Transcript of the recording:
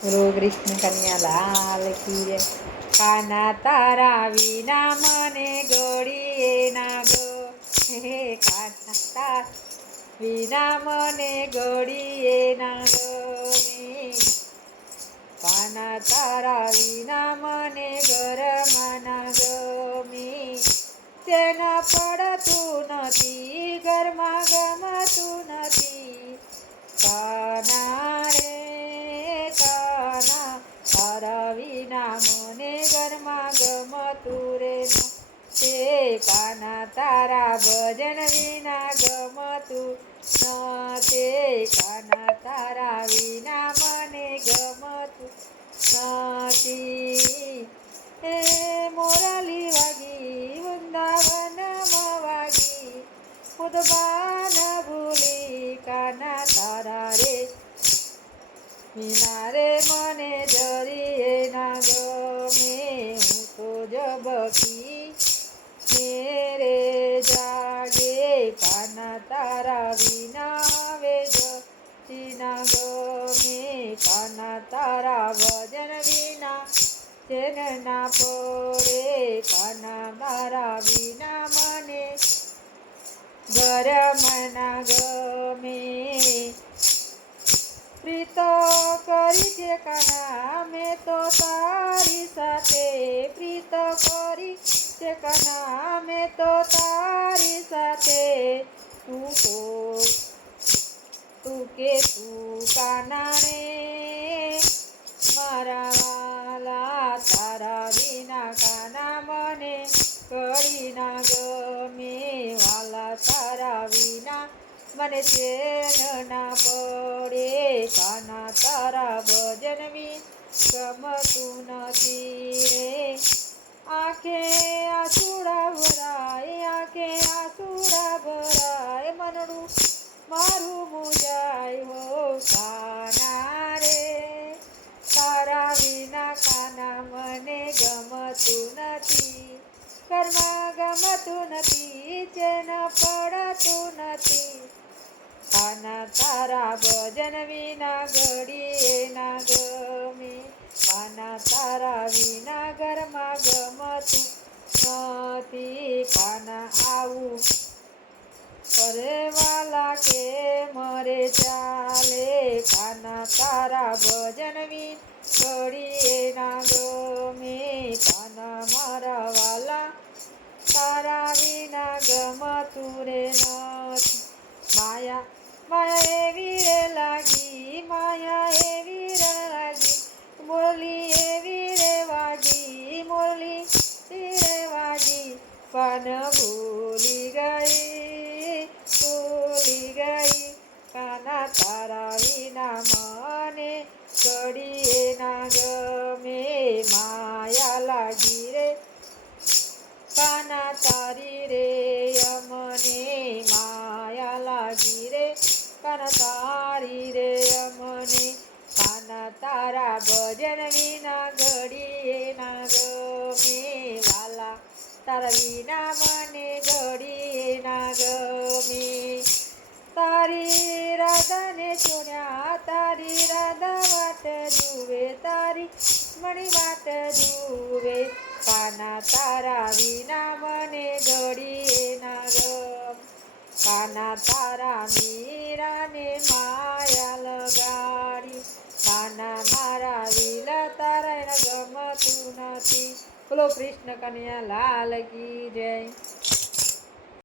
બોલો કૃષ્ણ કન્યા લાલ કી જય. કાના તારા વિના મને ઘડીએ ના ગમે. કાના તારા વિના મને ઘડીએ ના ગમે. કાના તારા વિના મને ઘરમાં ના ગમે. તેના પડતું નથી, ઘરમાં ગમતું નથી. કાના રે કાના, તારા વિના મને ઘરમાં ગમતું રે તે. કાના તારા ભજન વિના ગમતું નથી. કાના તારા વિના મને ગમતું નથી. એ મોરલી વાગી વૃંદાવનમાં વાગી, ઉદબાન ભૂલી કાના તારા રે વિના રે મને જરીએ ના ગમે. હું તો જબકી મેરે જાગે. કાના તારા વિના હવે જતી ના ગમે. કાના તારા ભજન વિના ચેન ના પડે. કાના મારા વિના મને ઘરમાં ના ગમે. પ્રીતો કરી છે કાના મેં તો તારી સાથે. પ્રીતો કરી છે કાના મેં તો તારી સાથે. તું કે તું કાના રે મારા વાલા. તારા વિના કાના મને ઘડી ના ગમે. વાલા તારા વિના મને ચેન ના પડે. કાના તારા ભજન વિના ગમતું નથી રે. આંખે આસુડા ભરાય, આંખે આસુડા ભરાય, મનડું મારું મુંજાય હો કાના રે. તારા વિના કાના મને ગમતું નથી, ઘરમાં ગમતું નથી, ચેન પડતું નથી. કાના તારા ભજન વિના ઘડીએ ના ગમે. કાના તારા વિના ઘરમાં ગમતું નથી. કાના આવું કરે વાલા કે મરે ચાલે. કાના તારા ભજન વિના ઘડીએ ના ગમે. કાના મારા વાલા તારા વિના ગમતું રે નથી. માયા માયા એવી રે લાગી, માયા એવી રે લાગી, મુરલી એવી રે વાગી, મુરલી રે વાગી. પણ ભૂલી ગઈ, ભૂલી ગઈ. કાના તારા વિના મને ઘડીએ ના ગમે. માયા લાગી રે કાના તારી રે અમને. માયા લાગી રે કાના તારી રે અમને. કાના તારા ભજન વિના ઘડીએ ના ગમે. વાલા તારા વિના મને ઘડીએ ના ગમે. તારી રાધાને છોડ્યા, તારી રાધા વાટ જુએ, તારી મણી વાટ જુએ. કાના તારા વિના મને ઘડીએ ના ગમે. કાના તારા મીરાને માયા લગાડી. કાના મારા વિલા તારા ગમતું નથી. બોલો કૃષ્ણ કન્યા લાલ કી જય.